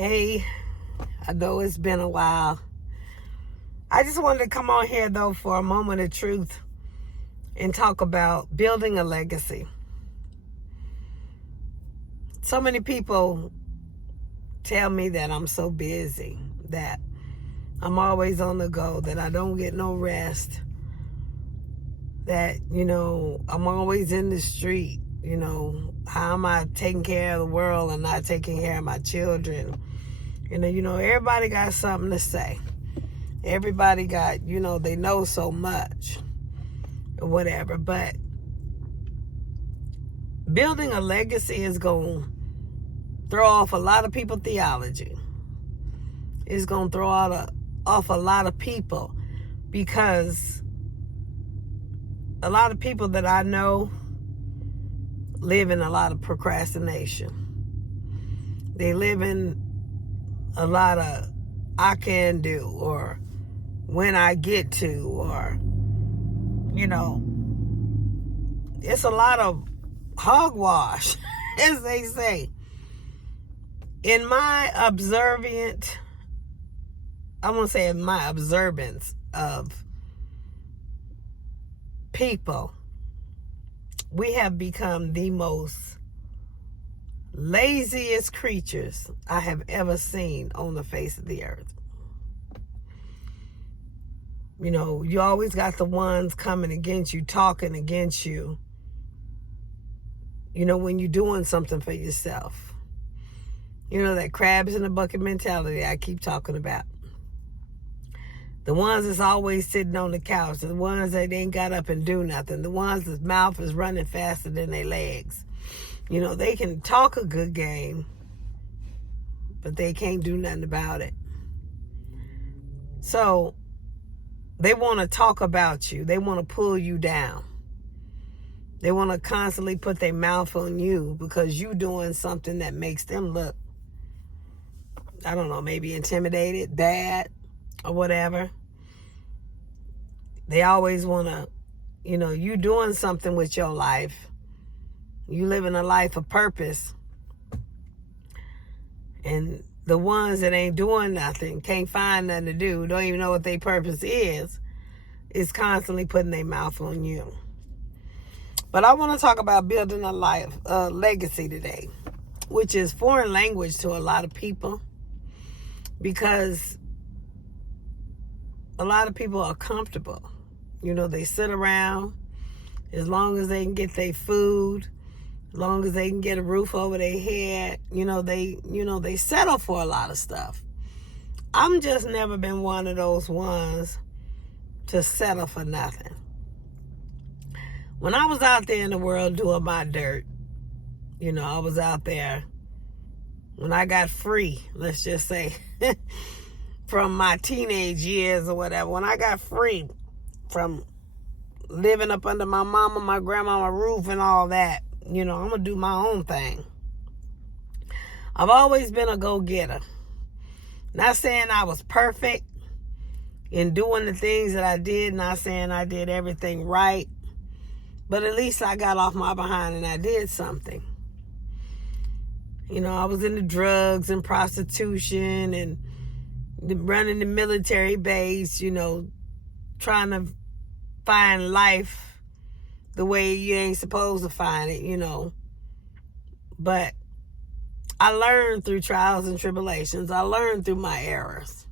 Hey, I know it's been a while. I just wanted to come on here, though, for a moment of truth and talk about building a legacy. So many people tell me that I'm so busy, that I'm always on the go, that I don't get no rest, that, I'm always in the street. How am I taking care of the world and not taking care of my children? Everybody got something to say. Everybody got, they know so much or whatever. But building a legacy is going to throw off a lot of people's theology. It's going to throw off a lot of people, because a lot of people that I know live in a lot of procrastination. They live in a lot of I can do, or when I get to, or, it's a lot of hogwash, as they say. In my observance of people, we have become the most laziest creatures I have ever seen on the face of the earth. You always got the ones coming against you, talking against you, when you're doing something for yourself. That crabs in the bucket mentality I keep talking about. The ones that's always sitting on the couch, the ones that ain't got up and do nothing, the ones that's mouth is running faster than their legs. They can talk a good game, but they can't do nothing about it. So they want to talk about you. They want to pull you down. They want to constantly put their mouth on you because you doing something that makes them look, I don't know, maybe intimidated, bad, or whatever. They always want to, you doing something with your life. You living a life of purpose. And the ones that ain't doing nothing, can't find nothing to do, don't even know what their purpose is constantly putting their mouth on you. But I want to talk about building a legacy today, which is foreign language to a lot of people, because a lot of people are comfortable. They sit around as long as they can get their food, as long as they can get a roof over their head. They settle for a lot of stuff. I'm just never been one of those ones to settle for nothing. When I was out there in the world doing my dirt, I was out there when I got free, let's just say, from my teenage years or whatever, when I got free from living up under my mama, my grandmama roof and all that, I'm going to do my own thing. I've always been a go-getter. Not saying I was perfect in doing the things that I did, not saying I did everything right, but at least I got off my behind and I did something. I was into drugs and prostitution and running the military base, trying to find life the way you ain't supposed to find it, But I learned through trials and tribulations. I learned through my errors.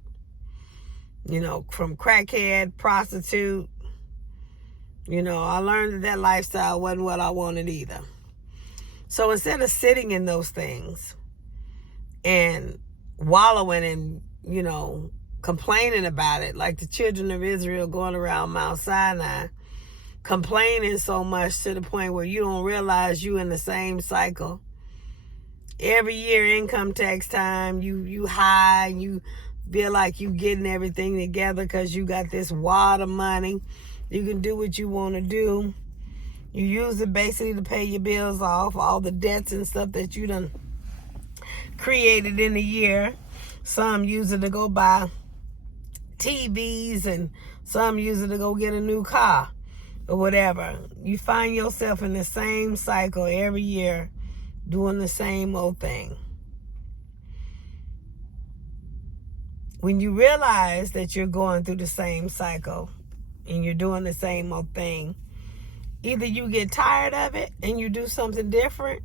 From crackhead, prostitute, I learned that lifestyle wasn't what I wanted either. So instead of sitting in those things and wallowing and, complaining about it, like the children of Israel going around Mount Sinai, complaining so much to the point where you don't realize you in the same cycle. Every year, income tax time, you high, and you feel like you getting everything together because you got this wad of money. You can do what you want to do. You use it basically to pay your bills off, all the debts and stuff that you done created in a year. Some use it to go buy TVs, and some use it to go get a new car or whatever. You find yourself in the same cycle every year, doing the same old thing. when you realize that you're going through the same cycle and you're doing the same old thing, either you get tired of it and you do something different,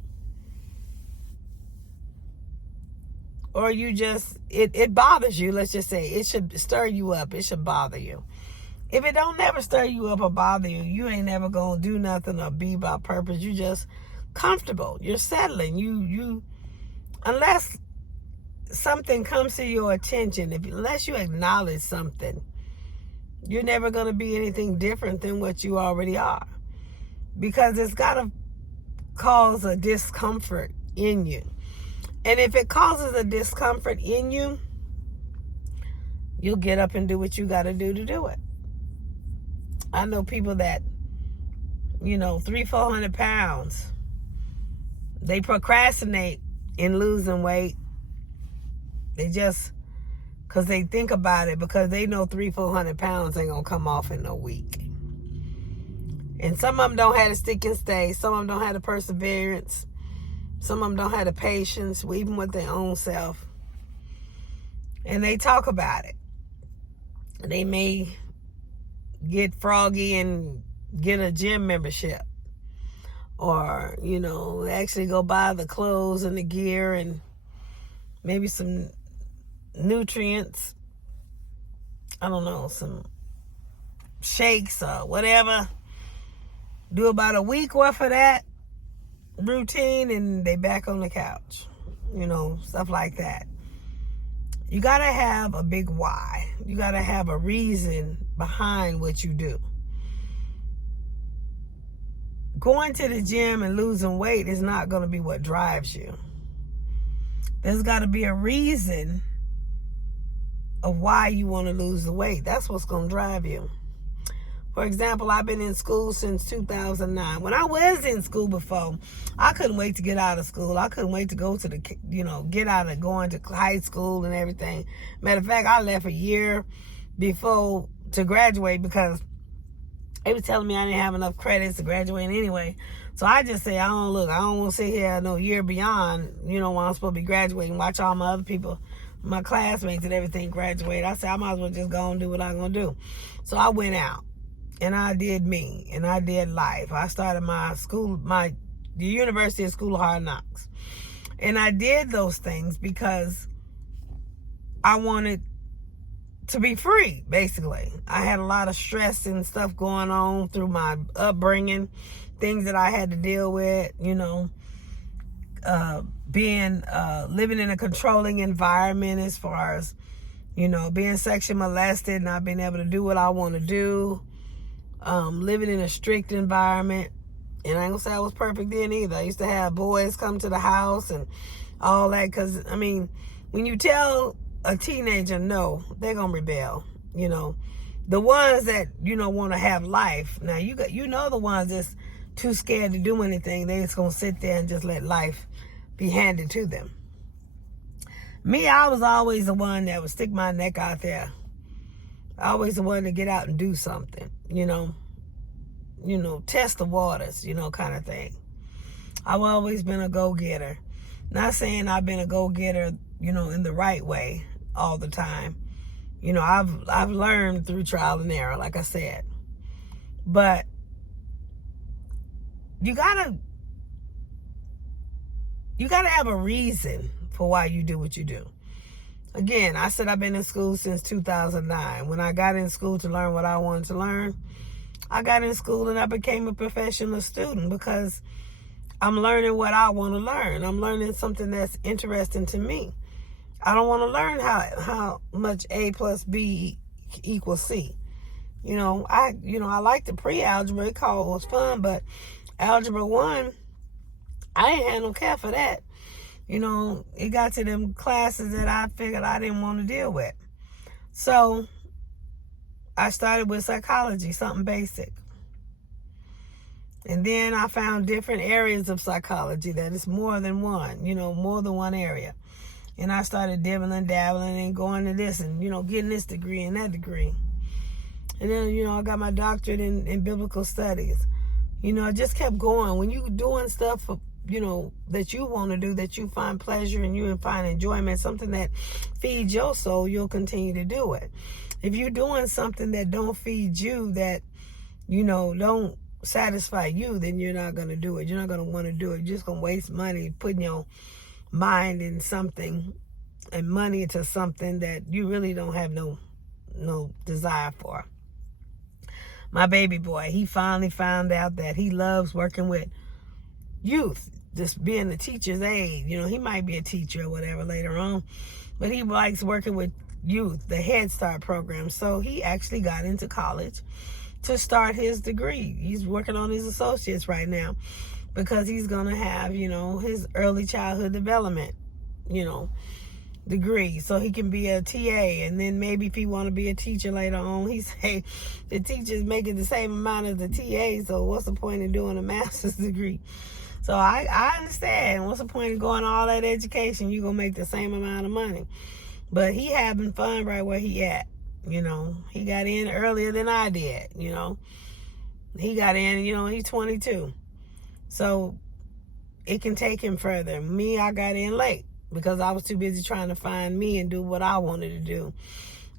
or you just, it bothers you. Let's just say it should stir you up. It should bother you. If it don't never stir you up or bother you, you ain't never gonna do nothing or be about purpose. You just comfortable. You're settling. You unless something comes to your attention, unless you acknowledge something, you're never gonna be anything different than what you already are. Because it's gotta cause a discomfort in you. And if it causes a discomfort in you, you'll get up and do what you got to do it. I know people that, 300-400 pounds, they procrastinate in losing weight. They just, because they think about it, because they know 300-400 pounds ain't going to come off in a week. And some of them don't have the stick and stay. Some of them don't have the perseverance. Some of them don't have the patience, even with their own self. And they talk about it. They may get froggy and get a gym membership. Or, actually go buy the clothes and the gear and maybe some nutrients. I don't know, some shakes or whatever. Do about a week worth of that routine and they back on the couch, stuff like that. You gotta have a big why. You gotta have a reason behind what you do. Going to the gym and losing weight is not gonna be what drives you. There's gotta be a reason of why you want to lose the weight. That's what's gonna drive you. For example, I've been in school since 2009. When I was in school before, I couldn't wait to get out of school. I couldn't wait to go to get out of going to high school and everything. Matter of fact, I left a year before to graduate because they was telling me I didn't have enough credits to graduate anyway. So I just say, I don't want to sit here no year beyond, when I'm supposed to be graduating, watch all my other people, my classmates and everything graduate. I said, I might as well just go and do what I'm going to do. So I went out. And I did me, and I did life. I started the University of School of Hard Knocks. And I did those things because I wanted to be free, basically. I had a lot of stress and stuff going on through my upbringing, things that I had to deal with, living in a controlling environment as far as, being sexually molested, not being able to do what I want to do. Living in a strict environment, and I ain't gonna say I was perfect then either. I used to have boys come to the house and all that, because when you tell a teenager no, they're gonna rebel. The ones that want to have life. Now you the ones that's too scared to do anything. They just gonna sit there and just let life be handed to them. Me, I was always the one that would stick my neck out there. Always the one to get out and do something, test the waters, kind of thing. I've always been a go-getter. Not saying I've been a go-getter, in the right way all the time. I've learned through trial and error, like I said. But you gotta have a reason for why you do what you do. Again, I said I've been in school since 2009. When I got in school to learn what I wanted to learn, I got in school and I became a professional student because I'm learning what I want to learn. I'm learning something that's interesting to me. I don't want to learn how much A plus B equals C. I like the pre-algebra. It was fun, but algebra 1, I ain't had no care for that. It got to them classes that I figured I didn't want to deal with. So I started with psychology, something basic. And then I found different areas of psychology that is more than one, more than one area. And I started dabbling and going to this and, getting this degree and that degree. And then, I got my doctorate in biblical studies. It just kept going. When you're doing stuff that you want to do, that you find pleasure and you find enjoyment, something that feeds your soul, you'll continue to do it. If you're doing something that don't feed you, that, don't satisfy you, then you're not going to do it. You're not going to want to do it. You're just going to waste money putting your mind in something and money into something that you really don't have no desire for. My baby boy, he finally found out that he loves working with youth, just being a teacher's aide. He might be a teacher or whatever later on, but he likes working with youth, the Head Start program. So he actually got into college to start his degree. He's working on his associates right now because he's going to have, his early childhood development, degree, so he can be a TA. And then maybe if he want to be a teacher later on, he say the teacher's making the same amount as the TA, so what's the point in doing a master's degree? So I understand. What's the point of going all that education? You're going to make the same amount of money. But he having fun right where he at. He got in earlier than I did. He got in, he's 22. So it can take him further. Me, I got in late because I was too busy trying to find me and do what I wanted to do.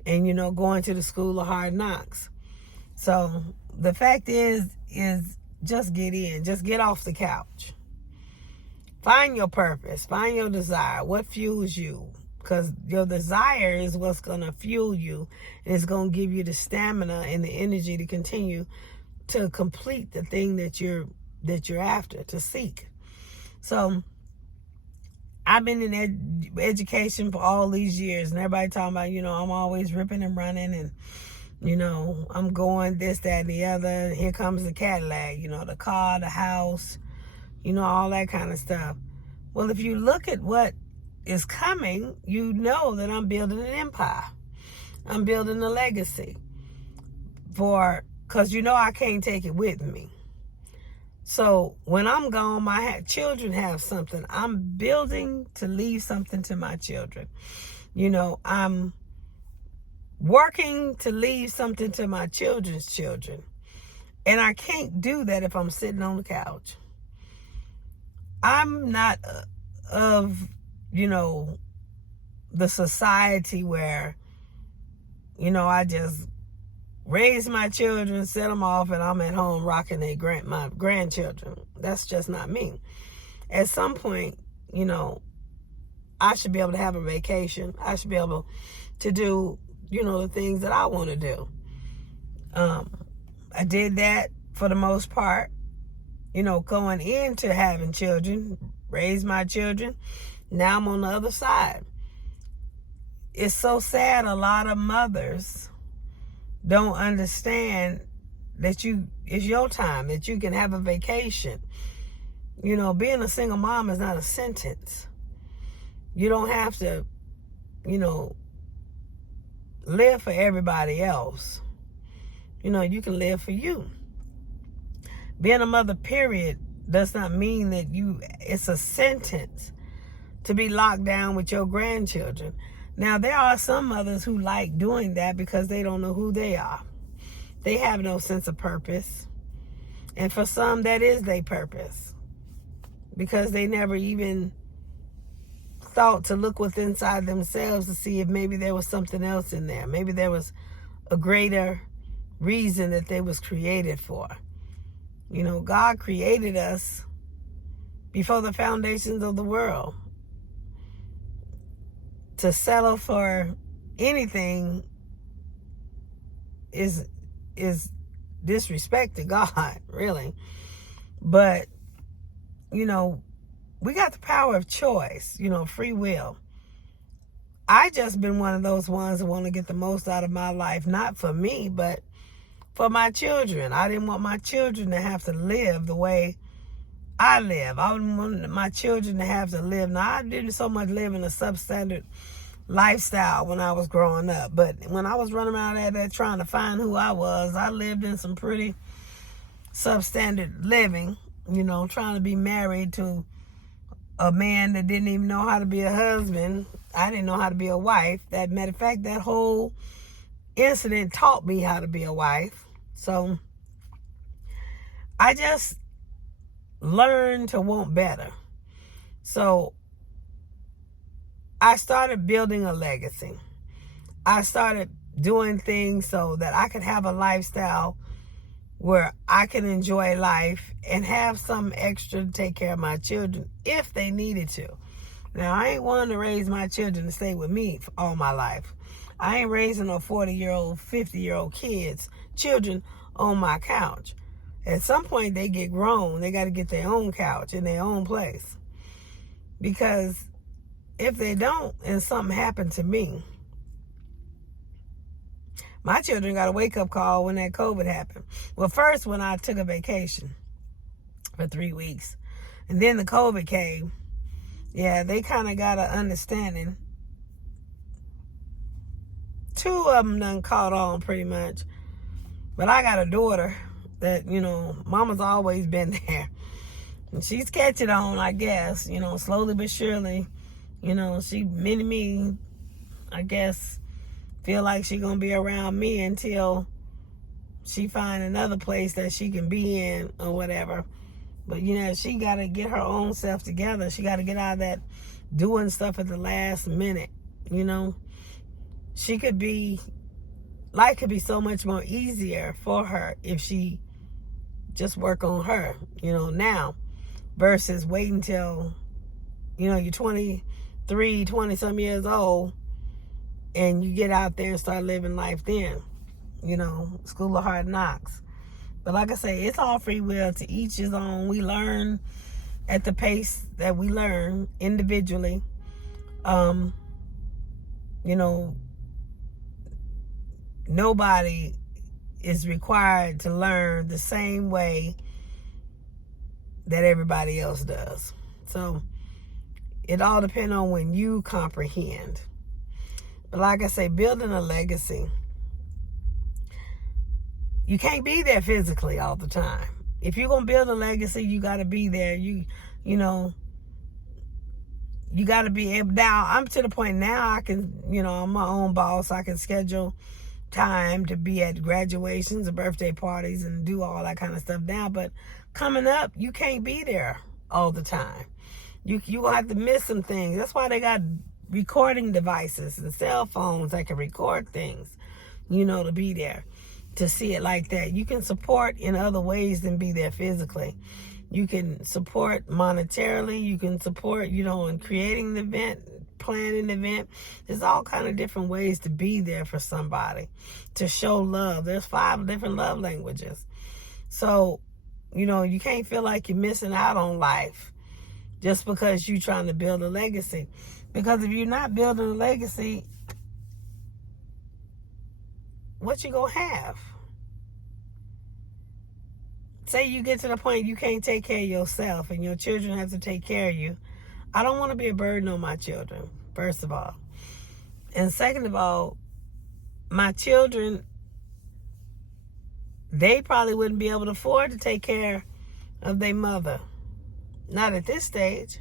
And, going to the school of hard knocks. So the fact is just get in. Just get off the couch. Find your purpose. Find your desire. What fuels you? Because your desire is what's going to fuel you. And it's going to give you the stamina and the energy to continue to complete the thing that you're after, to seek. So I've been in education for all these years, and everybody talking about, I'm always ripping and running, and, I'm going this, that, and the other. And here comes the Cadillac, the car, the house, all that kind of stuff. Well, if you look at what is coming, you know that I'm building an empire. I'm building a legacy because I can't take it with me. So when I'm gone, my children have something. I'm building to leave something to my children. I'm working to leave something to my children's children. And I can't do that if I'm sitting on the couch. I'm not of, the society where, I just raise my children, set them off, and I'm at home rocking my grandchildren. That's just not me. At some point, I should be able to have a vacation. I should be able to do, the things that I want to do. I did that for the most part, going into having children, raise my children. Now I'm on the other side. It's so sad a lot of mothers don't understand that it's your time, that you can have a vacation. Being a single mom is not a sentence. You don't have to, live for everybody else. You can live for you. Being a mother, period, does not mean that it's a sentence to be locked down with your grandchildren. Now, there are some mothers who like doing that because they don't know who they are. They have no sense of purpose. And for some, that is their purpose. Because they never even thought to look within inside themselves to see if maybe there was something else in there. Maybe there was a greater reason that they was created for. God created us before the foundations of the world. To settle for anything is disrespect to God, really. But, we got the power of choice, free will. I just been one of those ones that want to get the most out of my life, not for me, but for my children. I didn't want my children to have to live the way I live. I wouldn't want my children to have to live. Now, I didn't so much live in a substandard lifestyle when I was growing up, but when I was running around there trying to find who I was, I lived in some pretty substandard living, trying to be married to a man that didn't even know how to be a husband. I didn't know how to be a wife. Matter of fact, that whole incident taught me how to be a wife. So I just learn to want better. So I started building a legacy. I started doing things so that I could have a lifestyle where I can enjoy life and have some extra to take care of my children if they needed to. Now, I ain't wanting to raise my children to stay with me for all my life. I ain't raising no 40-year-old, 50-year-old children on my couch. At some point, they get grown. They got to get their own couch in their own place. Because if they don't and something happened to me, my children got a wake-up call when that COVID happened. Well, first, when I took a vacation for 3 weeks, and then the COVID came, yeah, they kind of got an understanding. 2 of them done caught on pretty much. But I got a daughter that, mama's always been there. And she's catching on, I guess, slowly but surely. She, me, I guess, feel like she gonna be around me until she find another place that she can be in or whatever. But she gotta get her own self together. She gotta get out of that doing stuff at the last minute. She could be, life could be so much more easier for her if she just work on her, now, versus waiting till, you're 23, 20 some years old, and you get out there and start living life then. School of hard knocks. But like I say, it's all free will, to each his own. We learn at the pace that we learn individually. Nobody is required to learn the same way that everybody else does. So it all depends on when you comprehend. But like I say, building a legacy, you can't be there physically all the time. If you're going to build a legacy, you got to be there. You got to be able. Now, I'm to the point now I can, I'm my own boss. I can schedule time to be at graduations and birthday parties and do all that kind of stuff now. But coming up, you can't be there all the time. You going to have to miss some things. That's why they got recording devices and cell phones that can record things, to be there, to see it like that. You can support in other ways than be there physically. You can support monetarily. You can support, in creating the event, planning the event. There's all kind of different ways to be there for somebody, to show love. There's 5 different love languages. So, you can't feel like you're missing out on life just because you're trying to build a legacy. Because if you're not building a legacy, what you gonna have? Say you get to the point you can't take care of yourself and your children have to take care of you. I don't want to be a burden on my children, first of all. And second of all, my children, they probably wouldn't be able to afford to take care of their mother. Not at this stage.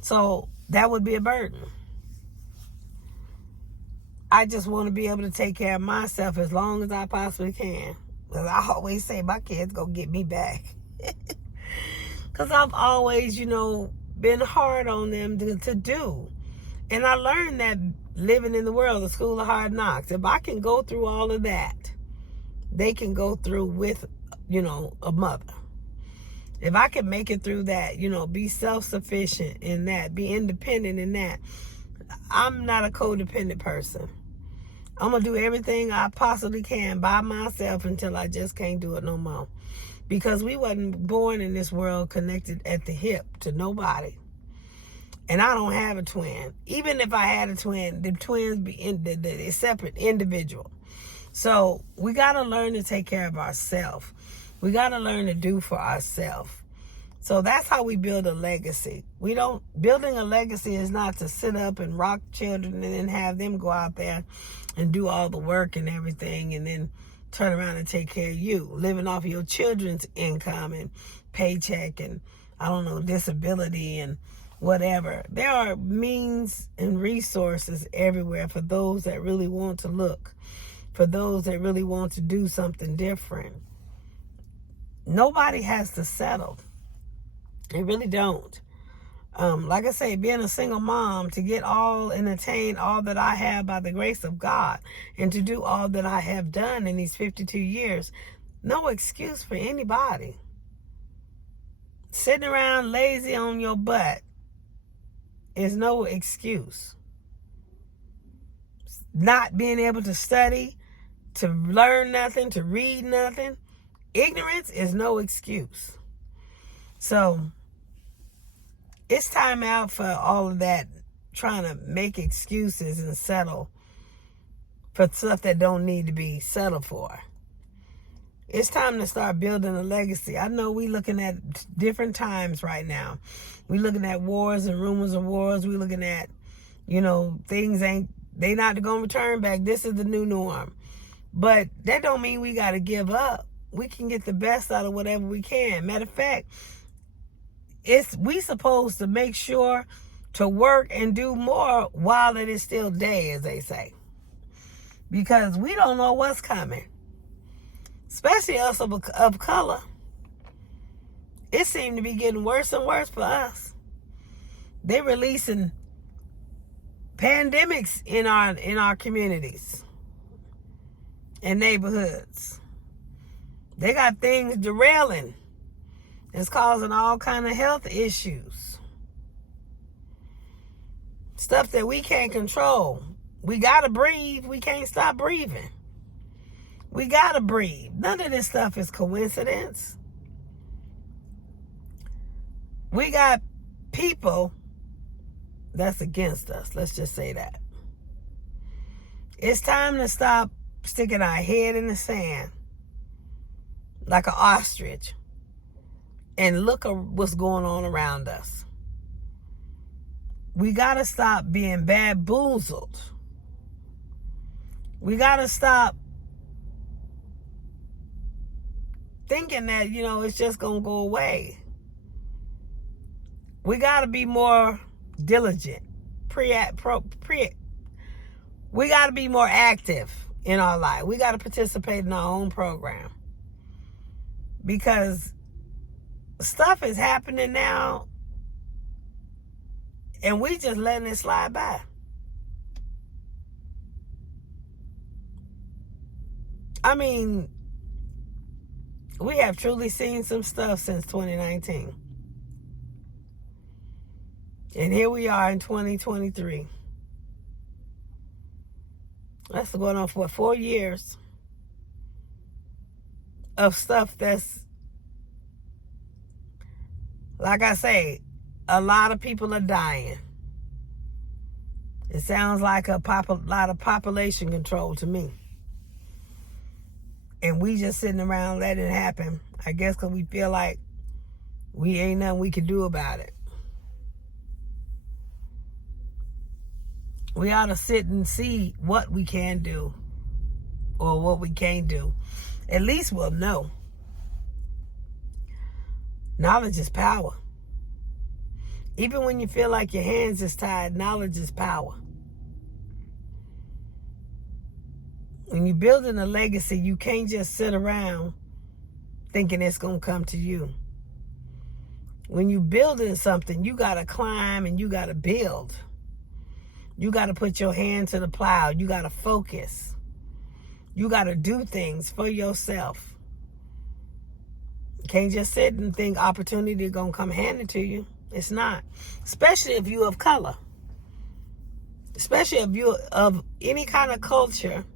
So that would be a burden. I just want to be able to take care of myself as long as I possibly can. Because I always say my kids gonna get me back. Because I've always, been hard on them to do. And I learned that living in the world, the school of hard knocks. If I can go through all of that, they can go through with, a mother. If I can make it through that, be self-sufficient in that, be independent in that. I'm not a codependent person. I'm going to do everything I possibly can by myself until I just can't do it no more. Because we wasn't born in this world connected at the hip to nobody. And I don't have a twin. Even if I had a twin, the twins be separate, individual. So we got to learn to take care of ourselves. We got to learn to do for ourselves. So that's how we build a legacy. Building a legacy is not to sit up and rock children and then have them go out there and do all the work and everything and then turn around and take care of you, living off of your children's income and paycheck and, disability and whatever. There are means and resources everywhere for those that really want to look, for those that really want to do something different. Nobody has to settle. They really don't. Like I say, being a single mom, to get all and attain all that I have by the grace of God, and to do all that I have done in these 52 years, no excuse for anybody. Sitting around lazy on your butt is no excuse. Not being able to study, to learn nothing, to read nothing, ignorance is no excuse. So it's time out for all of that trying to make excuses and settle for stuff that don't need to be settled for. It's time to start building a legacy. I know we looking at different times right now. We looking at wars and rumors of wars. We looking at, things they not going to return back. This is the new norm. But that don't mean we got to give up. We can get the best out of whatever we can. Matter of fact, we supposed to make sure to work and do more while it is still day, as they say. Because we don't know what's coming. Especially us of color. It seemed to be getting worse and worse for us. They're releasing pandemics in our communities and neighborhoods. They got things derailing. It's causing all kind of health issues. Stuff that we can't control. We gotta breathe. We can't stop breathing. We gotta breathe. None of this stuff is coincidence. We got people that's against us. Let's just say that. It's time to stop sticking our head in the sand like an ostrich and look at what's going on around us. We gotta stop being bamboozled. We gotta stop thinking that, it's just going to go away. We got to be more diligent. We got to be more active in our life. We got to participate in our own program. Because stuff is happening now, and we just letting it slide by. I mean, we have truly seen some stuff since 2019. And here we are in 2023. That's going on for 4 years of stuff that's, like I say, a lot of people are dying. It sounds like a lot of population control to me. And we just sitting around letting it happen. I guess because we feel like we ain't nothing we can do about it. We ought to sit and see what we can do or what we can't do. At least we'll know. Knowledge is power. Even when you feel like your hands is tied, knowledge is power. When you're building a legacy, you can't just sit around thinking it's going to come to you. When you're building something, you got to climb and you got to build. You got to put your hand to the plow. You got to focus. You got to do things for yourself. You can't just sit and think opportunity is going to come handed to you. It's not. Especially if you're of color. Especially if you're of any kind of culture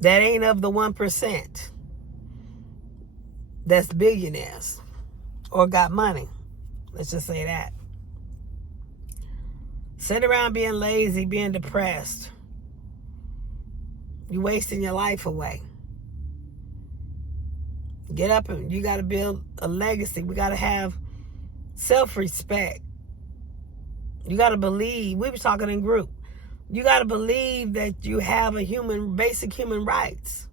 that ain't of the 1% that's billionaires or got money. Let's just say that. Sit around being lazy, being depressed. You're wasting your life away. Get up and you got to build a legacy. We got to have self-respect. You got to believe. We were talking in group. You got to believe that you have basic human rights.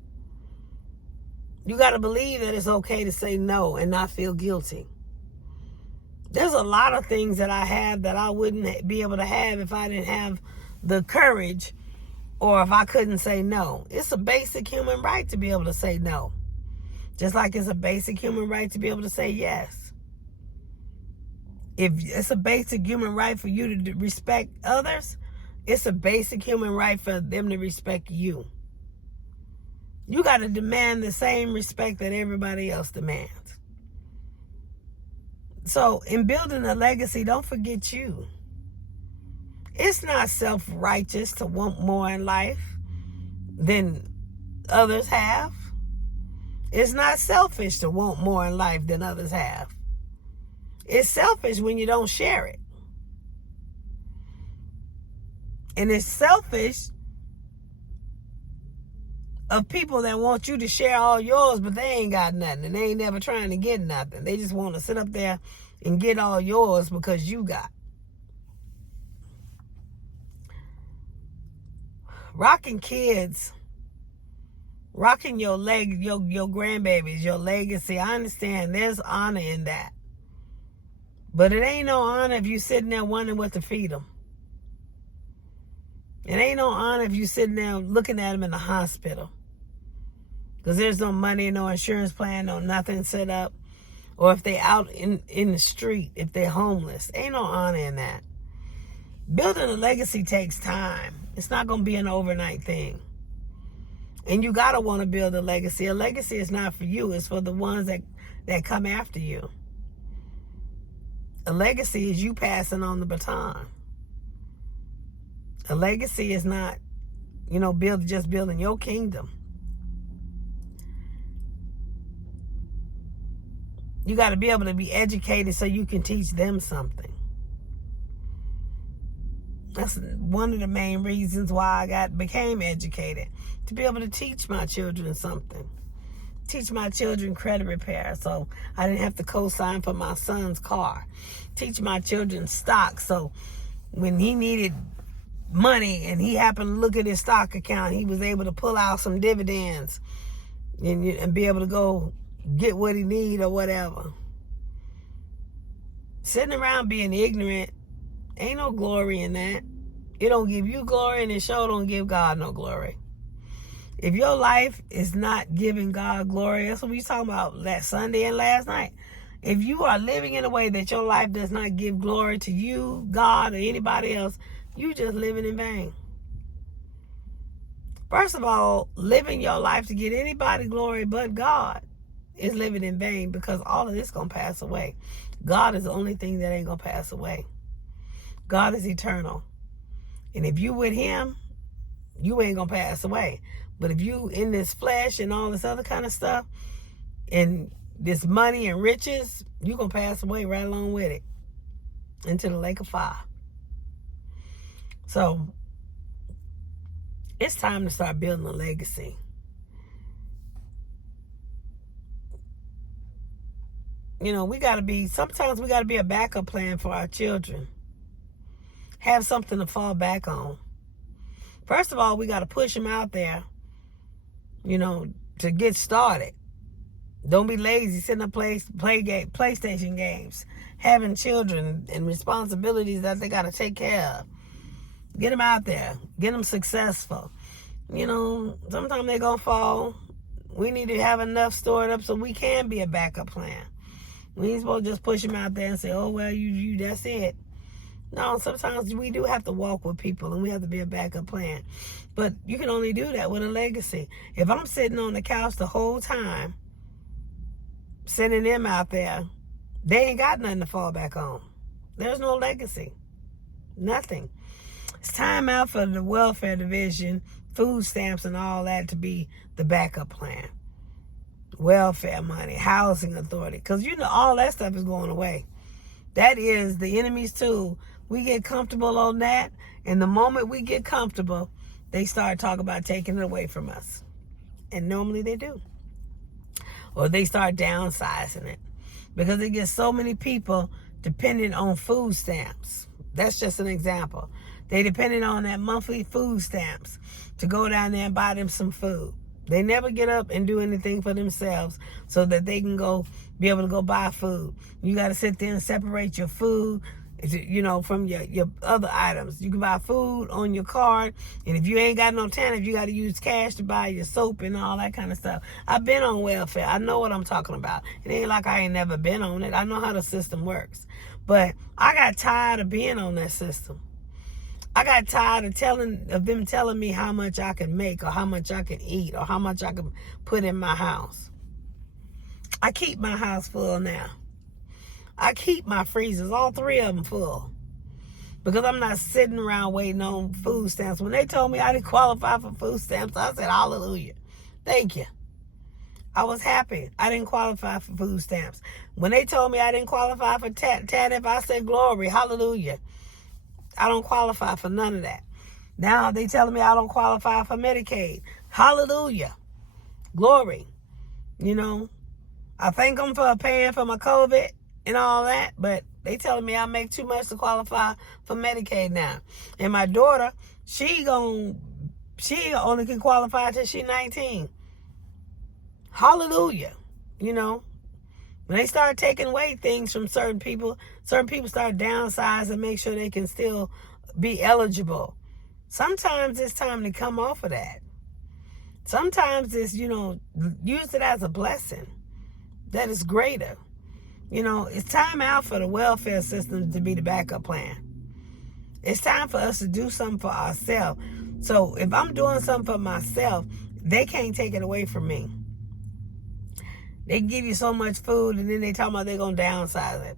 You got to believe that it's okay to say no and not feel guilty. There's a lot of things that I have that I wouldn't be able to have if I didn't have the courage or if I couldn't say no. It's a basic human right to be able to say no. Just like it's a basic human right to be able to say yes. If it's a basic human right for you to respect others, it's a basic human right for them to respect you. You got to demand the same respect that everybody else demands. So in building a legacy, don't forget you. It's not self-righteous to want more in life than others have. It's not selfish to want more in life than others have. It's selfish when you don't share it. And it's selfish of people that want you to share all yours, but they ain't got nothing, and they ain't never trying to get nothing. They just want to sit up there and get all yours because you got. Rocking kids, rocking your grandbabies, your legacy. I understand there's honor in that. But it ain't no honor if you sitting there wondering what to feed them. It ain't no honor if you sitting there looking at them in the hospital. Because there's no money, no insurance plan, no nothing set up. Or if they out in the street, if they're homeless. Ain't no honor in that. Building a legacy takes time. It's not going to be an overnight thing. And you got to want to build a legacy. A legacy is not for you. It's for the ones that come after you. A legacy is you passing on the baton. A legacy is not, just building your kingdom. You got to be able to be educated so you can teach them something. That's one of the main reasons why I became educated. To be able to teach my children something. Teach my children credit repair so I didn't have to co-sign for my son's car. Teach my children stock so when he needed money and he happened to look at his stock account, he was able to pull out some dividends and be able to go get what he need or whatever. Sitting around being ignorant, ain't no glory in that. It don't give you glory, and it sure don't give God no glory. If your life is not giving God glory, that's what we was talking about last Sunday and last night. If you are living in a way that your life does not give glory to you, God, or anybody else, you just living in vain. First of all, living your life to get anybody glory but God is living in vain, because all of this going to pass away. God is the only thing that ain't going to pass away. God is eternal. And if you with him, you ain't going to pass away. But if you in this flesh and all this other kind of stuff, and this money and riches, you going to pass away right along with it into the lake of fire. So, it's time to start building a legacy. Sometimes we got to be a backup plan for our children. Have something to fall back on. First of all, we got to push them out there, to get started. Don't be lazy sitting up PlayStation games, having children and responsibilities that they got to take care of. Get them out there. Get them successful. Sometimes they're going to fall. We need to have enough stored up so we can be a backup plan. We ain't supposed to just push them out there and say, oh, well, you that's it. No, sometimes we do have to walk with people and we have to be a backup plan. But you can only do that with a legacy. If I'm sitting on the couch the whole time, sending them out there, they ain't got nothing to fall back on. There's no legacy. Nothing. It's time out for the welfare division, food stamps and all that to be the backup plan. Welfare money, housing authority. Because all that stuff is going away. That is the enemy's tool. We get comfortable on that, and the moment we get comfortable, they start talking about taking it away from us. And normally they do. Or they start downsizing it. Because they get so many people dependent on food stamps. That's just an example. They depended on that monthly food stamps to go down there and buy them some food. They never get up and do anything for themselves so that they can be able to go buy food. You got to sit there and separate your food, from your other items. You can buy food on your card, and if you ain't got no TANF, you got to use cash to buy your soap and all that kind of stuff. I've been on welfare. I know what I'm talking about. It ain't like I ain't never been on it. I know how the system works. But I got tired of being on that system. I got tired of them telling me how much I can make, or how much I can eat, or how much I can put in my house. I keep my house full now. I keep my freezers, all 3 of them, full. Because I'm not sitting around waiting on food stamps. When they told me I didn't qualify for food stamps, I said, hallelujah. Thank you. I was happy I didn't qualify for food stamps. When they told me I didn't qualify for TANF, I said, glory, hallelujah. I don't qualify for none of that. Now they telling me I don't qualify for Medicaid. Hallelujah. Glory. You know, I thank them for paying for my COVID and all that, but they telling me I make too much to qualify for Medicaid now. And my daughter, she only can qualify till she's 19. Hallelujah. You know, when they start taking away things from certain people start downsizing and make sure they can still be eligible. Sometimes it's time to come off of that. Sometimes it's, use it as a blessing that is greater. It's time out for the welfare system to be the backup plan. It's time for us to do something for ourselves. So if I'm doing something for myself, they can't take it away from me. They give you so much food and then they talk about they're going to downsize it.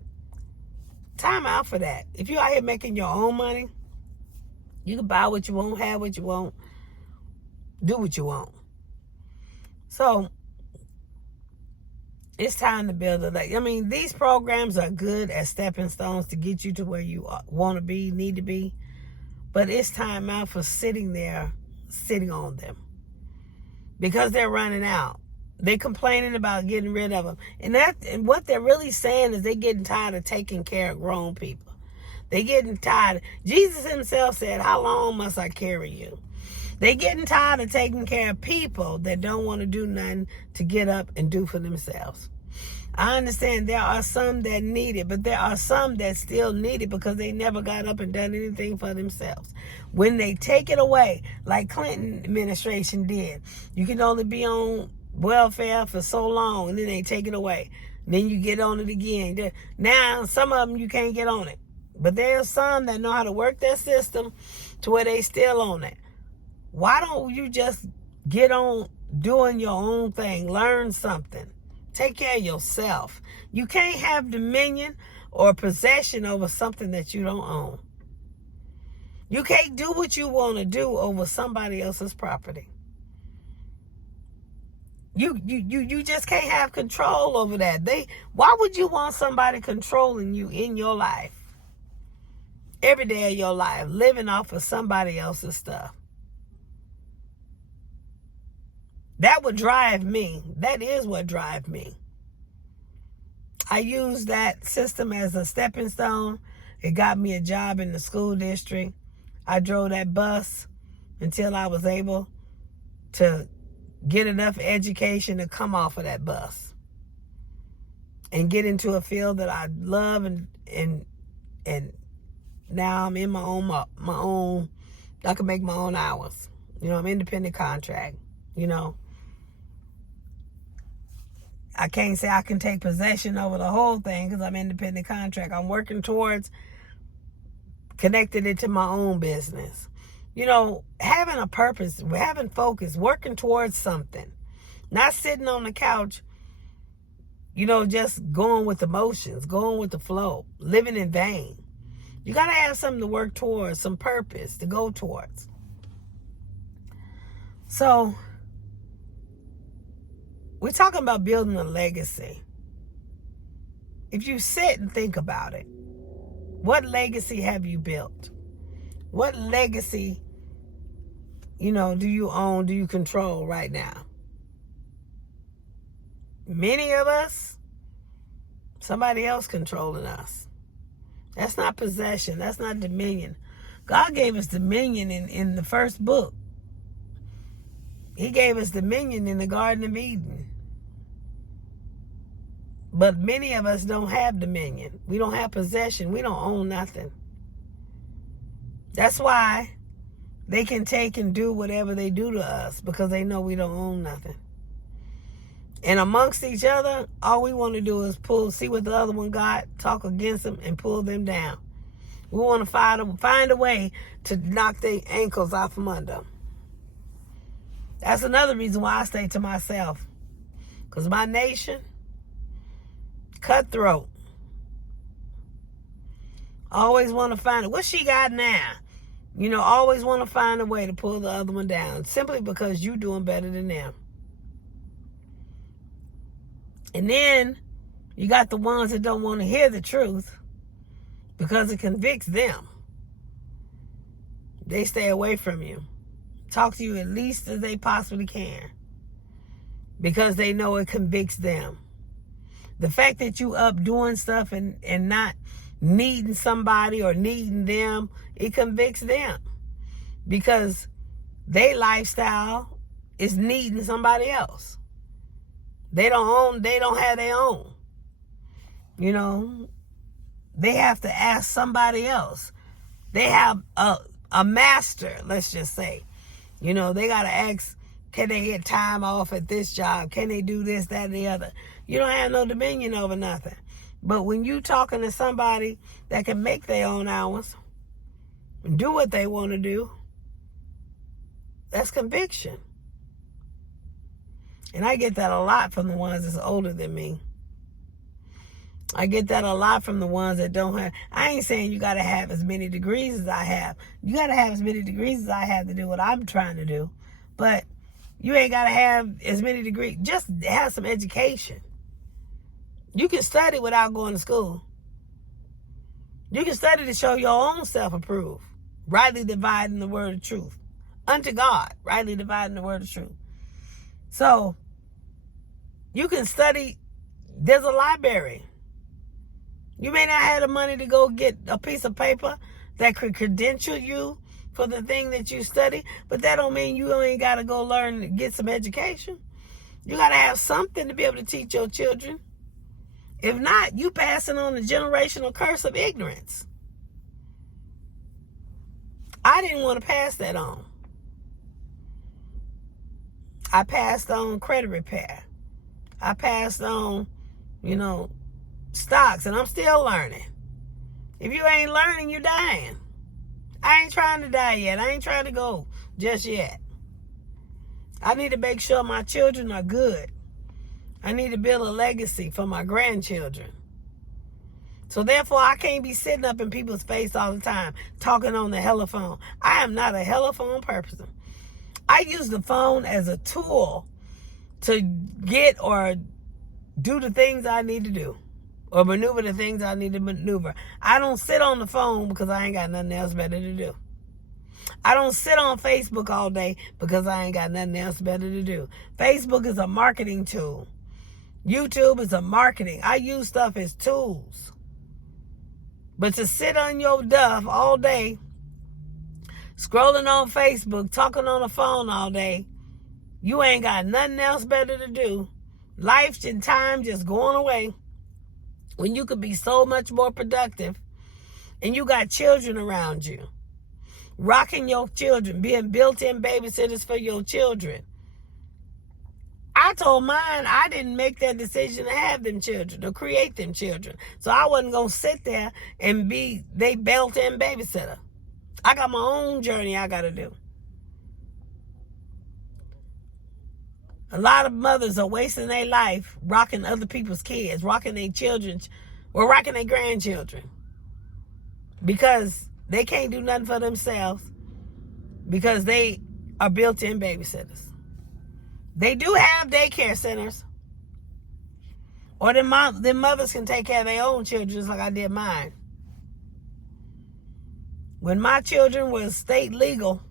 Time out for that. If you're out here making your own money, you can buy what you want, have what you want, do what you want. So it's time to build these programs are good as stepping stones to get you to where you want to be, need to be. But it's time out for sitting on them. Because they're running out. They're complaining about getting rid of them. And what they're really saying is they're getting tired of taking care of grown people. They're getting tired. Jesus himself said, how long must I carry you? They're getting tired of taking care of people that don't want to do nothing to get up and do for themselves. I understand there are some that need it, but there are some that still need it because they never got up and done anything for themselves. When they take it away, like Clinton administration did, you can only be on welfare for so long, and then they take it away. Then you get on it again. Now, some of them you can't get on it. But there's some that know how to work their system to where they still on it. Why don't you just get on doing your own thing? Learn something. Take care of yourself. You can't have dominion or possession over something that you don't own. You can't do what you want to do over somebody else's property. You just can't have control over that. Why would you want somebody controlling you in your life? Every day of your life, living off of somebody else's stuff. That would drive me. That is what drives me. I used that system as a stepping stone. It got me a job in the school district. I drove that bus until I was able to get enough education to come off of that bus and get into a field that I love, and now I'm in my own, I can make my own hours. I'm independent contract, I can't say I can take possession over the whole thing because I'm independent contract. I'm working towards connecting it to my own business. Having a purpose, having focus, working towards something. Not sitting on the couch, just going with emotions, going with the flow, living in vain. You got to have something to work towards, some purpose to go towards. So, we're talking about building a legacy. If you sit and think about it, what legacy have you built? What legacy, do you own, do you control right now? Many of us, somebody else controlling us. That's not possession. That's not dominion. God gave us dominion in the first book. He gave us dominion in the Garden of Eden. But many of us don't have dominion. We don't have possession. We don't own nothing. That's why they can take and do whatever they do to us, because they know we don't own nothing. And amongst each other, all we want to do is see what the other one got, talk against them, and pull them down. We want to find a way to knock their ankles out from under them. That's another reason why I stay to myself. Because my nation, cutthroat. Always want to find it. What she got now? Always want to find a way to pull the other one down. Simply because you doing better than them. And then you got the ones that don't want to hear the truth because it convicts them. They stay away from you. Talk to you at least as they possibly can because they know it convicts them. The fact that you up doing stuff and not needing somebody or needing them, it convicts them because their lifestyle is needing somebody else. They don't have their own. They have to ask somebody else. They have a master, let's just say. They got to ask, can they get time off at this job? Can they do this, that, and the other? You don't have no dominion over nothing. But when you talking to somebody that can make their own hours, and do what they want to do, that's conviction. And I get that a lot from the ones that's older than me. I get that a lot from the ones that don't have. I ain't saying you got to have as many degrees as I have. You got to have as many degrees as I have to do what I'm trying to do. But you ain't got to have as many degrees. Just have some education. You can study without going to school. You can study to show your own self-approved. Rightly dividing the word of truth. Unto God. Rightly dividing the word of truth. So, you can study. There's a library. You may not have the money to go get a piece of paper that could credential you for the thing that you study, but that don't mean you ain't got to go learn and get some education. You got to have something to be able to teach your children. If not, you passing on the generational curse of ignorance. I didn't want to pass that on. I passed on credit repair. I passed on, stocks, and I'm still learning. If you ain't learning, you dying. I ain't trying to die yet. I ain't trying to go just yet. I need to make sure my children are good. I need to build a legacy for my grandchildren. So therefore, I can't be sitting up in people's face all the time, talking on the telephone. I am not a telephone person. I use the phone as a tool to get or do the things I need to do. Or maneuver the things I need to maneuver. I don't sit on the phone because I ain't got nothing else better to do. I don't sit on Facebook all day because I ain't got nothing else better to do. Facebook is a marketing tool. YouTube is a marketing. I use stuff as tools. But to sit on your duff all day, scrolling on Facebook, talking on the phone all day, you ain't got nothing else better to do. Life and time just going away when you could be so much more productive and you got children around you. Rocking your children, being built-in babysitters for your children. I told mine I didn't make that decision to have them children or create them children. So I wasn't going to sit there and be they built-in babysitter. I got my own journey I got to do. A lot of mothers are wasting their life rocking other people's kids, rocking their children, or rocking their grandchildren. Because they can't do nothing for themselves. Because they are built-in babysitters. They do have daycare centers. Or their mothers can take care of their own children just like I did mine. When my children was state legal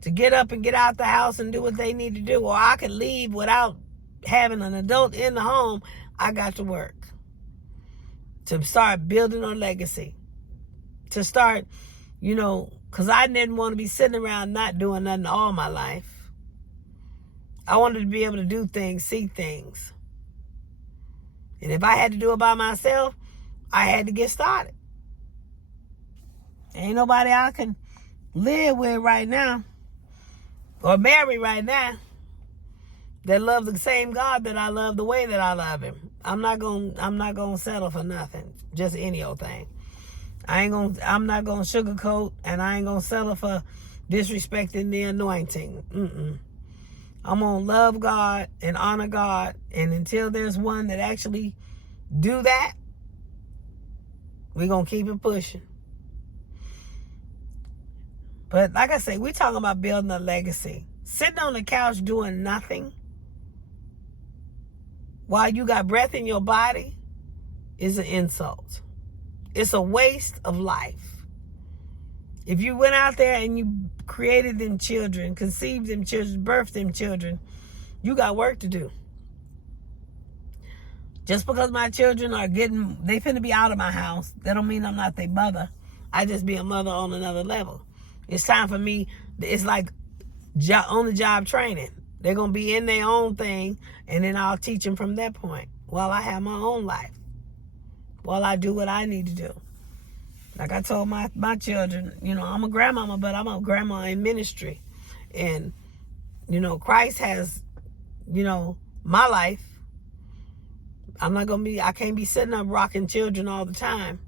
to get up and get out the house and do what they need to do, or I could leave without having an adult in the home, I got to work. To start building a legacy. To start, because I didn't want to be sitting around not doing nothing all my life. I wanted to be able to do things, see things. And if I had to do it by myself, I had to get started. Ain't nobody I can live with right now or marry right now that love the same God that I love the way that I love him. I'm not gonna settle for nothing. Just any old thing. I'm not gonna sugarcoat, and I ain't gonna settle for disrespecting the anointing. I'm gonna love God and honor God, and until there's one that actually do that, we're gonna keep it pushing. But like I say, we're talking about building a legacy. Sitting on the couch doing nothing while you got breath in your body is an insult. It's a waste of life. If you went out there and you created them children, conceived them children, birthed them children, you got work to do. Just because my children they finna be out of my house, that don't mean I'm not their mother. I just be a mother on another level. It's time for me. It's like on the job training. They're going to be in their own thing, and then I'll teach them from that point while I have my own life, while I do what I need to do. Like I told my children, I'm a grandmama, but I'm a grandma in ministry. And, Christ has, my life. I can't be sitting up rocking children all the time.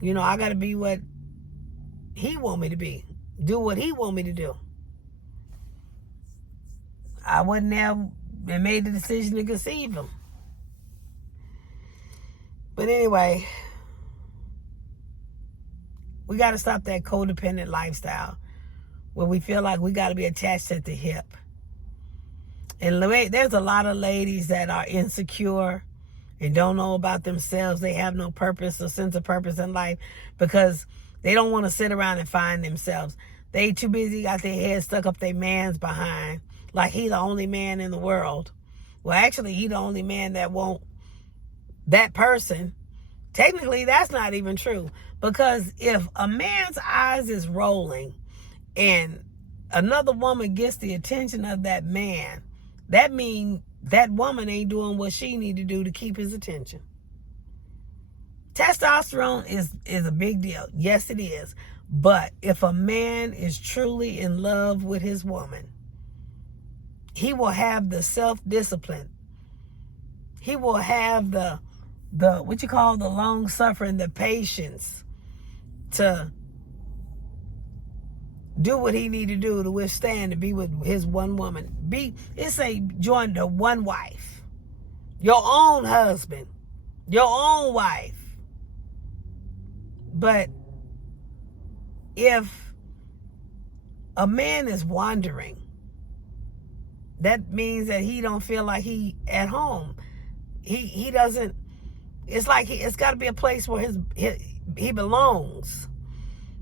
I got to be what he want me to be. Do what he want me to do. I wouldn't have made the decision to conceive him. But anyway, we got to stop that codependent lifestyle where we feel like we got to be attached at the hip. And there's a lot of ladies that are insecure and don't know about themselves. They have no purpose or sense of purpose in life because they don't want to sit around and find themselves. They too busy, got their head stuck up their man's behind, like he the only man in the world. Well, actually, he the only man that won't that person. Technically, that's not even true. Because if a man's eyes is rolling and another woman gets the attention of that man, that means that woman ain't doing what she need to do to keep his attention. Testosterone is a big deal. Yes, it is. But if a man is truly in love with his woman, he will have the self-discipline. He will have the long suffering, the patience to do what he need to do to withstand, to be with his one woman. Join the one wife. Your own husband. Your own wife. But if a man is wandering, that means that he don't feel like he at home. He doesn't. It's like it's got to be a place where he belongs.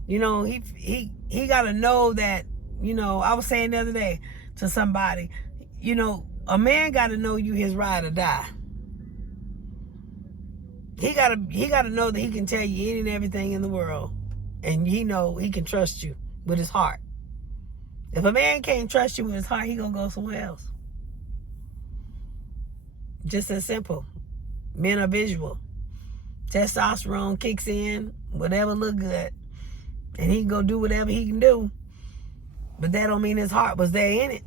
He got to know that. I was saying the other day to somebody, a man got to know you his ride or die. He got to know that he can tell you any and everything in the world, and he can trust you with his heart. If a man can't trust you with his heart, he gonna go somewhere else. Just as simple. Men are visual. Testosterone kicks in, whatever look good, and he can go do whatever he can do. But that don't mean his heart was there in it.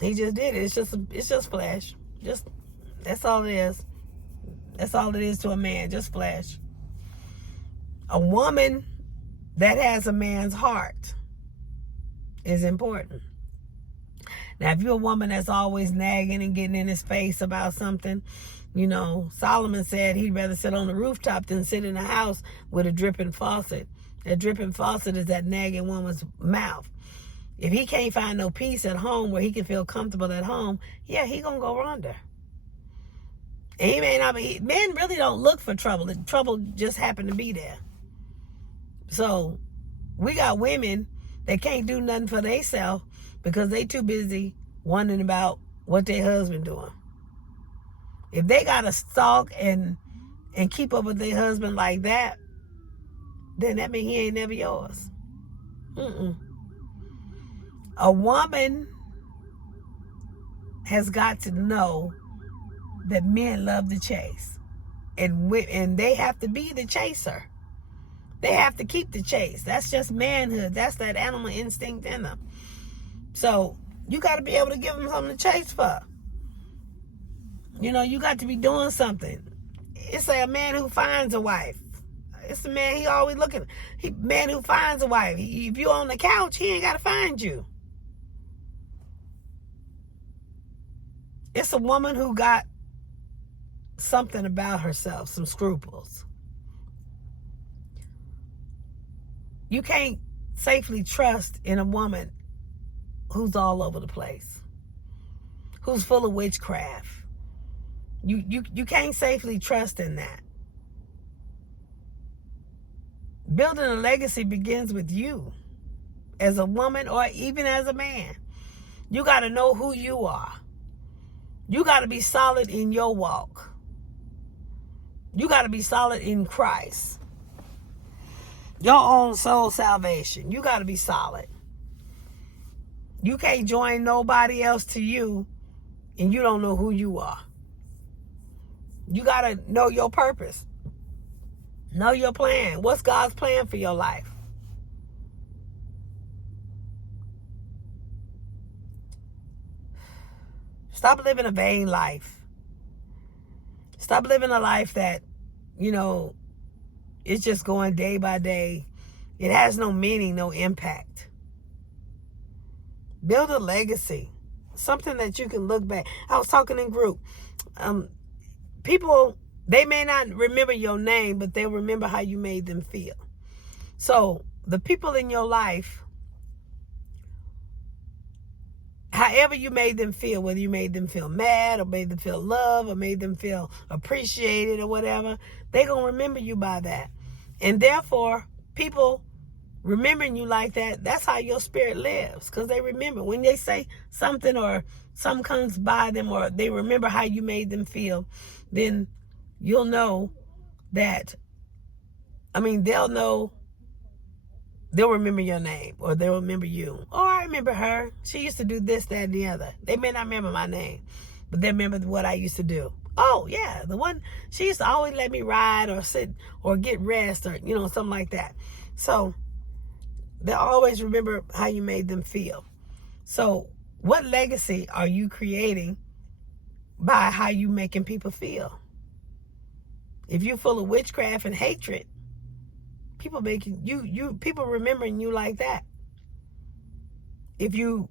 He just did it. It's just flesh. That's all it is. That's all it is to a man, just flesh. A woman that has a man's heart is important. Now, if you're a woman that's always nagging and getting in his face about something, Solomon said he'd rather sit on the rooftop than sit in a house with a dripping faucet. That dripping faucet is that nagging woman's mouth. If he can't find no peace at home where he can feel comfortable at home, he gonna go under. And he may not be. Men really don't look for trouble. The trouble just happened to be there. So we got women that can't do nothing for themselves because they too busy wondering about what their husband doing. If they got to stalk and keep up with their husband like that, then that means he ain't never yours. A woman has got to know that men love to chase. And they have to be the chaser. They have to keep the chase. That's just manhood. That's that animal instinct in them. So You got to be able to give them something to chase for. You know, you got to be doing something. It's like a man who finds a wife. It's a man, he always looking. Man who finds a wife. If you on the couch, he ain't got to find you. It's a woman who got something about herself, some scruples. You can't safely trust in a woman who's all over the place, who's full of witchcraft. You can't safely trust in that. Building a legacy begins with you as a woman or even as a man. You got to know who you are. You got to be solid in your walk. You got to be solid in Christ. Your own soul salvation. You got to be solid. You can't join nobody else to you and you don't know who you are. You got to know your purpose. Know your plan. What's God's plan for your life? Stop living a vain life. Stop living a life that, you know, it's just going day by day. It has no meaning, no impact. Build a legacy. Something that you can look back. I was talking in group. People, they may not remember your name, but they'll remember how you made them feel. So the people in your life, however you made them feel, whether you made them feel mad or made them feel loved or made them feel appreciated or whatever, they're going to remember you by that. And therefore, people remembering you like that, that's how your spirit lives, because they remember. When they say something or something comes by them or they remember how you made them feel, then you'll know that, they'll know, they'll remember your name or they'll remember you. Oh, I remember her. She used to do this, that, and the other. They may not remember my name, but they remember what I used to do. Oh, yeah, the one, she used to always let me ride or sit or get rest or, something like that. So they'll always remember how you made them feel. So what legacy are you creating by how you making people feel? If you're full of witchcraft and hatred, people making people remembering you like that. If you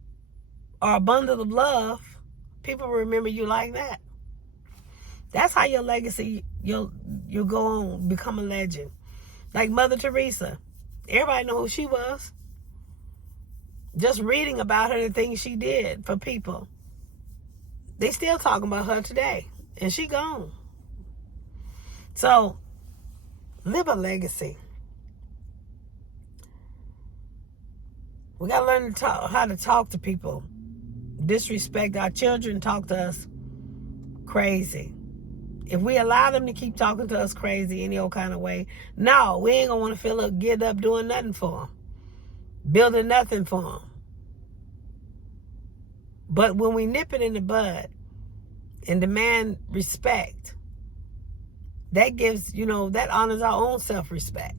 are a bundle of love, people remember you like that. That's how your legacy, you'll go on, become a legend. Like Mother Teresa. Everybody know who she was. Just reading about her, the things she did for people. They still talking about her today. And she gone. So, live a legacy. We got to learn how to talk to people. Disrespect. Our children talk to us crazy. If we allow them to keep talking to us crazy any old kind of way, no, we ain't going to want to feel up, get up doing nothing for them. Building nothing for them. But when we nip it in the bud and demand respect, that gives, that honors our own self-respect.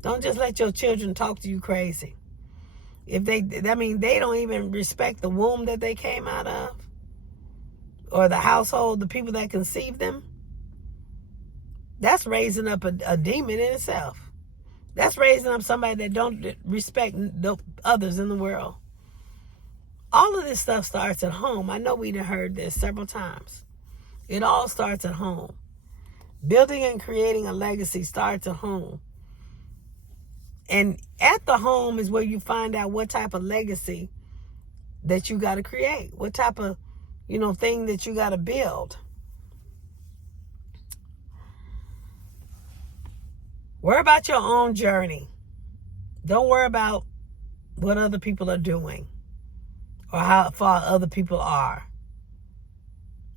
Don't just let your children talk to you crazy. If they don't even respect the womb that they came out of, or the household, the people that conceived them. That's raising up a demon in itself. That's raising up somebody that don't respect the others in the world. All of this stuff starts at home. I know we've heard this several times. It all starts at home. Building and creating a legacy starts at home. And at the home is where you find out what type of legacy that you got to create. What type of, thing that you got to build. Worry about your own journey. Don't worry about what other people are doing or how far other people are.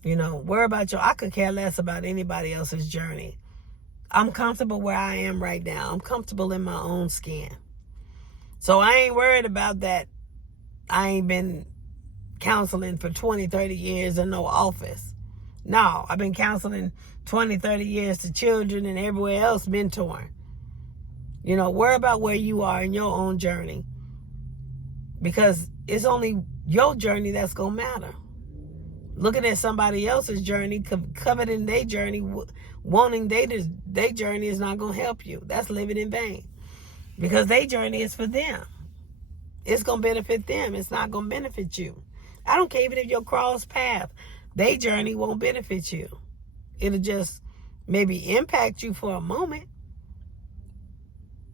Worry about I could care less about anybody else's journey. I'm comfortable where I am right now. I'm comfortable in my own skin. So I ain't worried about that. I ain't been counseling for 20, 30 years in no office. No, I've been counseling 20, 30 years to children and everywhere else, mentoring. Worry about where you are in your own journey. Because it's only your journey that's going to matter. Looking at somebody else's journey, coveting their journey, wanting their journey is not going to help you. That's living in vain. Because their journey is for them. It's going to benefit them. It's not going to benefit you. I don't care even if you cross path. Their journey won't benefit you. It'll just maybe impact you for a moment.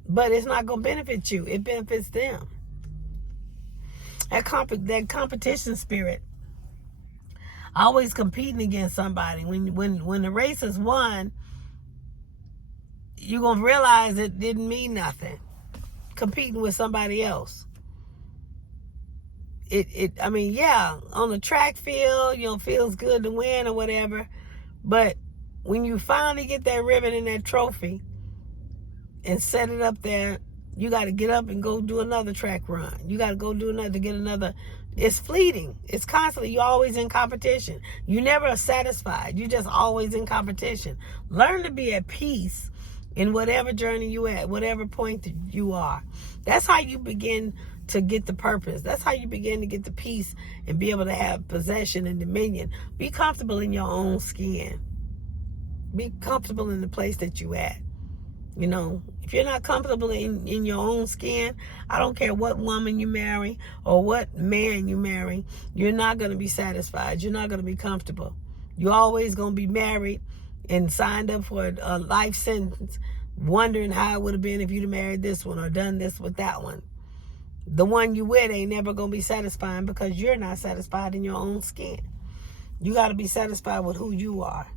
But it's not going to benefit you. It benefits them. That competition spirit. Always competing against somebody. When the race is won, you're going to realize it didn't mean nothing. Competing with somebody else. I mean, yeah, on the track field, feels good to win or whatever. But when you finally get that ribbon and that trophy and set it up there, you got to get up and go do another track run. You got to go do another to get another. It's fleeting. It's constantly. You're always in competition. You never are satisfied. You're just always in competition. Learn to be at peace in whatever journey you at, whatever point that you are. That's how you begin to get the purpose. That's how you begin to get the peace and be able to have possession and dominion. Be comfortable in your own skin. Be comfortable in the place that you at. If you're not comfortable in your own skin, I don't care what woman you marry or what man you marry, you're not going to be satisfied. You're not going to be comfortable. You're always going to be married and signed up for a life sentence, wondering how it would have been if you'd have married this one or done this with that one. The one you with ain't never going to be satisfying because you're not satisfied in your own skin. You got to be satisfied with who you are.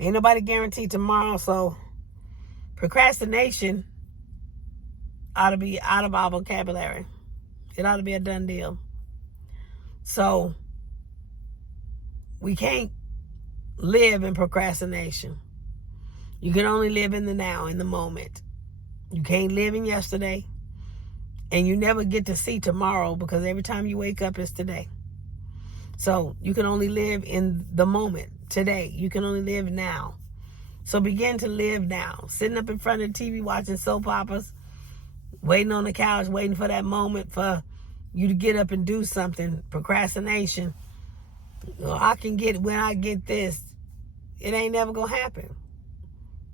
Ain't nobody guaranteed tomorrow, so procrastination ought to be out of our vocabulary. It ought to be a done deal. So we can't live in procrastination. You can only live in the now, in the moment. You can't live in yesterday, and you never get to see tomorrow because every time you wake up, it's today. So you can only live in the moment, today. You can only live now. So begin to live now. Sitting up in front of the TV watching soap operas, waiting on the couch, waiting for that moment for you to get up and do something. Procrastination. I can get when I get this. It ain't never gonna happen.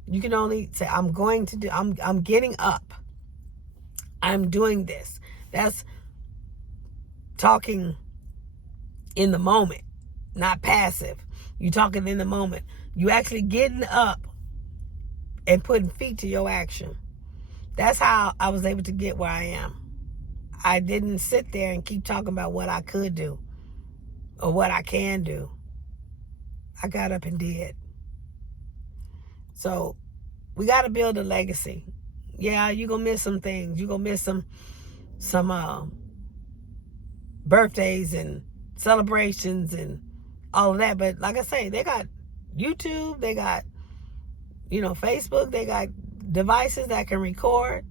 You can only say, I'm getting up. I'm doing this. That's talking in the moment, not passive. You talking in the moment. You actually getting up and putting feet to your action. That's how I was able to get where I am. I didn't sit there and keep talking about what I could do or what I can do. I got up and did. So we got to build a legacy. Yeah, you're going to miss some things. You're going to miss some birthdays and celebrations and all of that. But like I say, they got YouTube, they got, Facebook, they got devices that can record.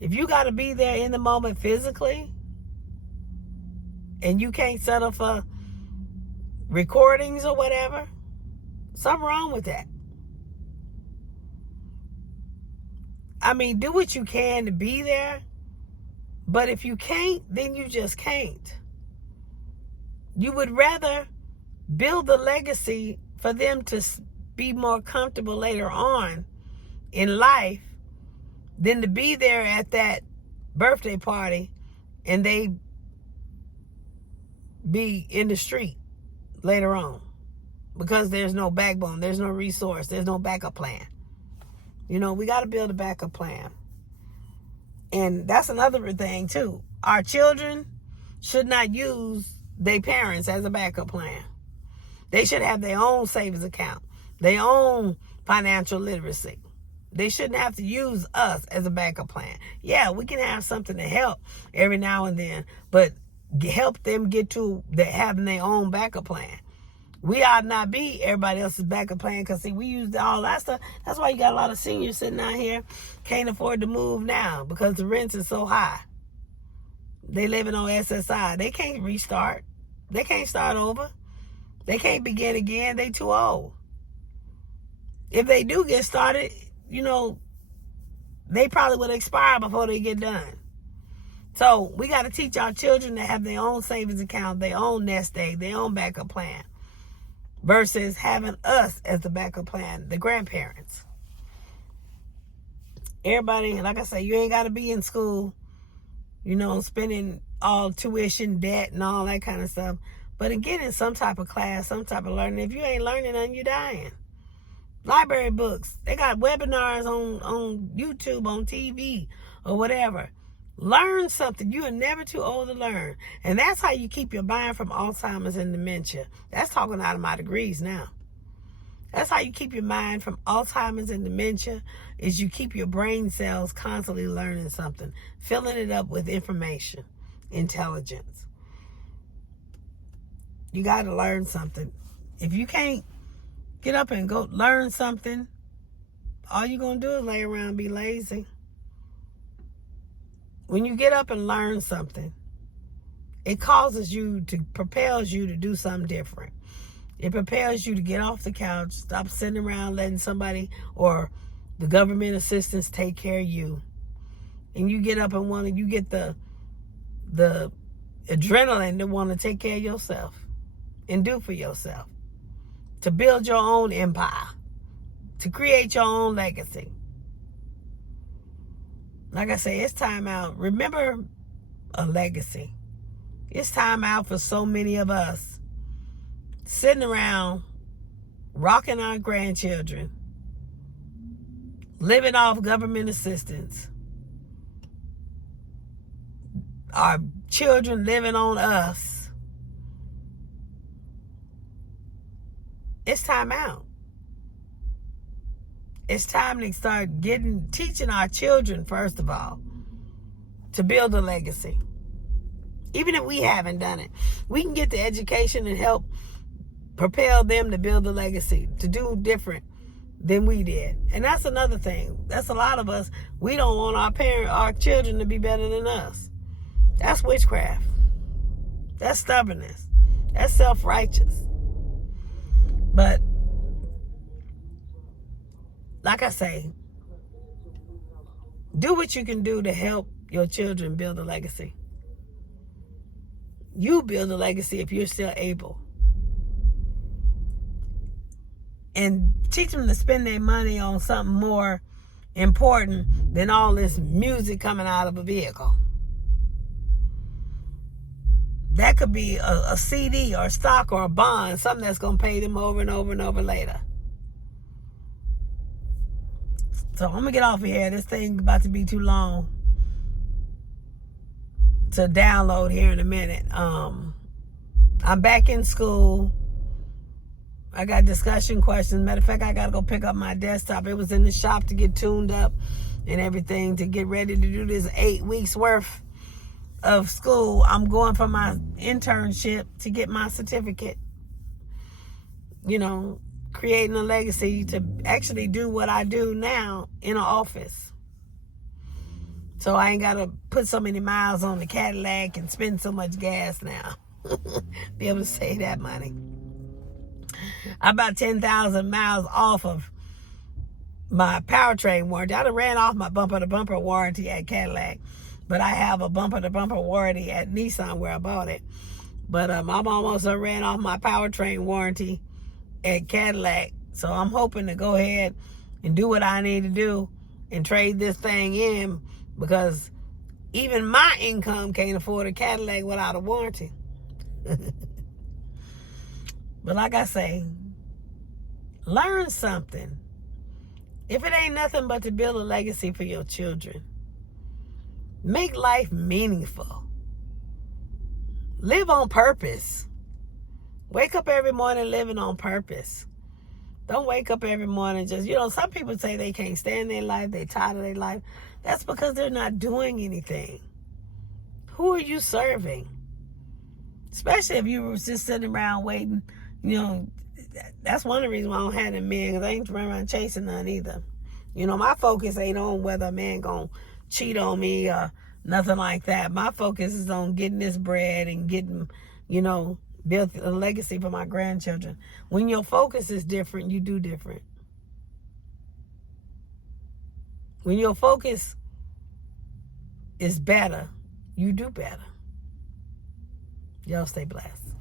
If you got to be there in the moment physically and you can't settle for recordings or whatever, something wrong with that. I mean, do what you can to be there, but if you can't, then you just can't. You would rather build the legacy for them to be more comfortable later on in life than to be there at that birthday party and they be in the street later on because there's no backbone, there's no resource, there's no backup plan. We got to build a backup plan. And that's another thing too. Our children should not use their parents as a backup plan. They should have their own savings account, their own financial literacy. They shouldn't have to use us as a backup plan. Yeah, we can have something to help every now and then, but help them get to having their own backup plan. We ought not be everybody else's backup plan because, see, we use all that stuff. That's why you got a lot of seniors sitting out here can't afford to move now because the rents is so high. They living on SSI. They can't restart. They can't start over. They can't begin again. They too old. If they do get started, they probably would expire before they get done. So we got to teach our children to have their own savings account, their own nest egg, their own backup plan, versus having us as the backup plan, the grandparents. Everybody, like I say, you ain't got to be in school, spending all tuition, debt, and all that kind of stuff. But in getting some type of class, some type of learning, if you ain't learning nothing, you're dying. Library books, they got webinars on YouTube, on TV, or whatever. Learn something. You are never too old to learn. And that's how you keep your mind from Alzheimer's and dementia. That's talking out of my degrees now. That's how you keep your mind from Alzheimer's and dementia, is you keep your brain cells constantly learning something, filling it up with information, intelligence. You got to learn something. If you can't get up and go learn something, all you're going to do is lay around and be lazy. When you get up and learn something, it propels you to do something different. It propels you to get off the couch, stop sitting around letting somebody or the government assistants take care of you. And you get up and you get the adrenaline to want to take care of yourself and do for yourself. To build your own empire. To create your own legacy. Like I say, it's time out. Remember a legacy. It's time out for so many of us sitting around, rocking our grandchildren, living off government assistance, our children living on us. It's time out. It's time to start teaching our children, first of all, to build a legacy. Even if we haven't done it, we can get the education and help propel them to build a legacy, to do different than we did. And that's another thing. That's a lot of us. We don't want our children to be better than us. That's witchcraft. That's stubbornness. That's self-righteous. But like I say, do what you can do to help your children build a legacy. You build a legacy if you're still able. And teach them to spend their money on something more important than all this music coming out of a vehicle. That could be a CD or a stock or a bond, something that's going to pay them over and over and over later. So I'm going to get off of here. This thing about to be too long to download here in a minute. I'm back in school. I got discussion questions. Matter of fact, I got to go pick up my desktop. It was in the shop to get tuned up and everything to get ready to do this 8 weeks worth of school. I'm going for my internship to get my certificate. Creating a legacy to actually do what I do now in an office. So I ain't got to put so many miles on the Cadillac and spend so much gas now. Be able to save that money. I'm about 10,000 miles off of my powertrain warranty. I done ran off my bumper-to-bumper warranty at Cadillac, but I have a bumper-to-bumper warranty at Nissan where I bought it. But I'm almost ran off my powertrain warranty at Cadillac. So I'm hoping to go ahead and do what I need to do and trade this thing in, because even my income can't afford a Cadillac without a warranty. But like I say, learn something. If it ain't nothing but to build a legacy for your children, make life meaningful. Live on purpose. Wake up every morning living on purpose. Don't wake up every morning just, some people say they can't stand their life, they tired of their life. That's because they're not doing anything. Who are you serving? Especially if you were just sitting around waiting. That's one of the reasons why I don't have them men, because I ain't running around chasing none either. My focus ain't on whether a man gonna cheat on me or nothing like that. My focus is on getting this bread and getting, build a legacy for my grandchildren. When your focus is different, you do different. When your focus is better, you do better. Y'all stay blessed.